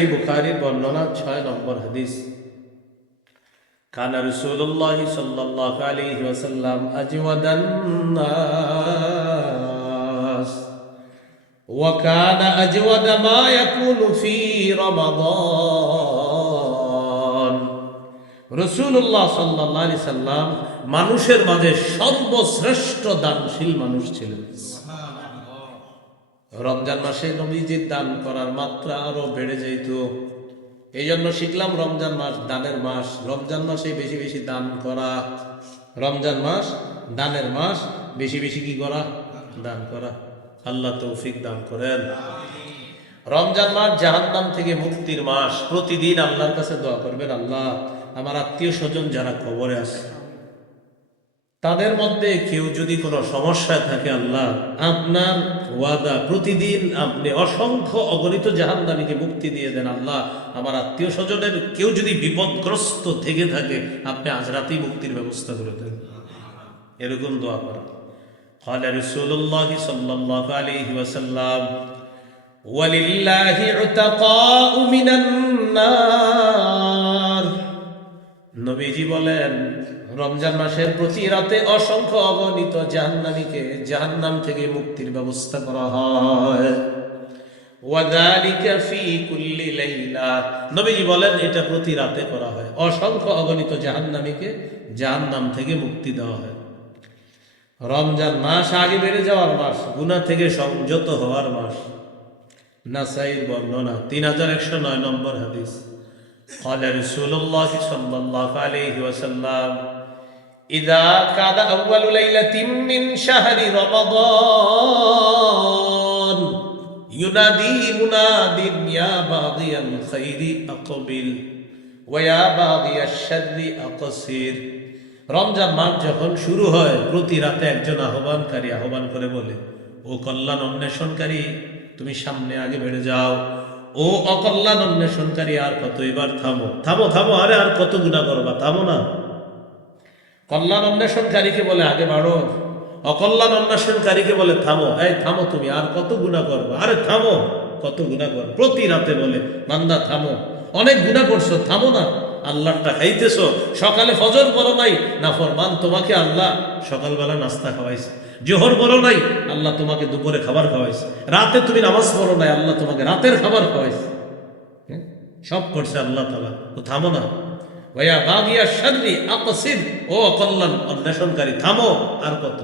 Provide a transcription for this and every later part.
সহি বুখারীর বর্ণনা ছয় নম্বর হাদিস كان رسول الله صلى الله عليه وسلم أجود الناس وكان أجود ما يكون في رمضان রসুল্লাহ সাল্লাহ আলি সাল্লাম মানুষের মাঝে সর্বশ্রেষ্ঠ দানশীল মানুষ ছিলেন রমজান মাসে নবীজির দান করার মাত্রা আরও বেড়ে যেত। এই জন্য শিখলাম রমজান মাস দানের মাস, রমজান মাসে বেশি বেশি দান করা। রমজান মাস দানের মাস, বেশি বেশি কি করা? দান করা। আল্লাহ তৌফিক দান করেন। রমজান মাস জাহান্নাম থেকে মুক্তির মাস। প্রতিদিন আল্লাহর কাছে দোয়া করবেন, আল্লাহ, আমার আত্মীয় স্বজন যারা কবরে আছে তাদের মধ্যে কেউ যদি কোনো সমস্যায় থাকে আল্লাহ আপনার ওয়াদা প্রতিদিন আপনি অসংখ্য অগণিত জাহান্নামীকে মুক্তি দিয়ে দেন আল্লাহ আমার আত্মীয় স্বজনের কেউ যদি বিপদগ্রস্ত থেকে থাকে আপনি আজ রাতেই মুক্তির ব্যবস্থা করে দেন এরকম দোয়া করা قال رسول الله صلى الله عليه وسلم ولله عتقاء من النار নবীজি বলেন, রমজান মাসের প্রতি রাতে অসংখ্য অগণিত জাহান্নামীকে জাহান্নাম থেকে মুক্তির ব্যবস্থা করা হয়। নবীজি বলেন, এটা প্রতি রাতে করা হয়। অসংখ্য অগণিত জাহান্নামীকে জাহান্নাম থেকে মুক্তি দেওয়া হয়। রমজান মাস আগে বেড়ে যাওয়ার মাস, গুনাহ থেকে সংযত হওয়ার মাস। নাসাইর বর্ণনা, তিন হাজার একশো নয় নম্বর হাদিস। قال رسول الله صلى الله عليه وسلم إذا كان أول ليلة من شهر رمضان ينادي مناد يا باغي الخير أقبل ويا باغي الشر أقصر রমজান মাস যখন শুরু হয় প্রতি রাতে একজন আহ্বানকারী আহ্বান করে বলে ও কল্যাণ অন্বেষণকারী তুমি সামনে আগে বেড়ে যাও ও অকল্যাণ অন্বেষণকারী, আর কত, এবার থামো। থামো থামো, আরে আর কত গুণা করবা, থামো না। কল্যাণ অন্বেষণকারীকে বলে, আগে বাড়ো। অকল্যাণ অন্বেষণকারীকে বলে, থামো, এই থামো তুমি, আর কত গুণা করবা? আরে থামো, কত গুণা কর প্রতি রাতে বলে মান্দা থামো। অনেক গুণা করছ, থামো না। আল্লাহটা খাইতেছো। সকালে ফজর করো নাই। না, ফরমান তোমাকে আল্লাহ সকালবেলা নাস্তা খাওয়াইছে। জোহর বলো নাই, আল্লাহ তোমাকে দুপুরে খাবার খাওয়াইছে। রাতে তুমি নামাজ পড়ো নাই, আল্লাহ তোমাকে রাতের খাবার খাওয়াইছে? সব করছে আল্লাহ তালা তো থামো না। ভাইয়া বাগিয়া সাদরি আকসিদ ও কল্যাণ অন্বেষণকারী, থামো আর কত।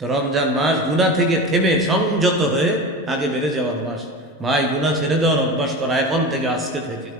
তো রমজান মাস গুণা থেকে থেমে সংযত হয়ে আগে বেড়ে যাওয়ার মাস। ভাই গুণা ছেড়ে দেওয়ার অভ্যাস করা এখন থেকে, আজকে থেকে।